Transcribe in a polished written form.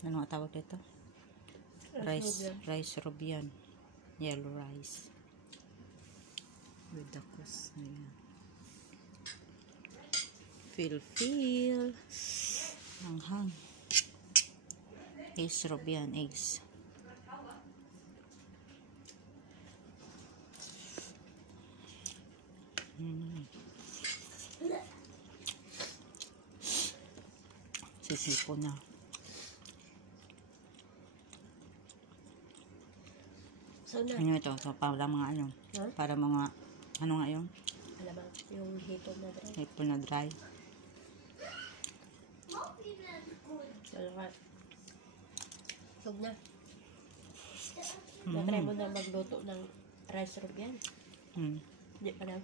Ano nga tawag dito? Rice Rubian. Yellow rice. With the crust. Ayan. Feel. Hanghang. Rice Rubian eggs. Sisipo na. Ano ito? So, para mga ano? Huh? Para mga, ano nga yun? Alamang, yung hipon na dry. Hipon na dry. Salamat. Sog na. Natry mo na magluto ng rice Rubian. Hindi pa lang.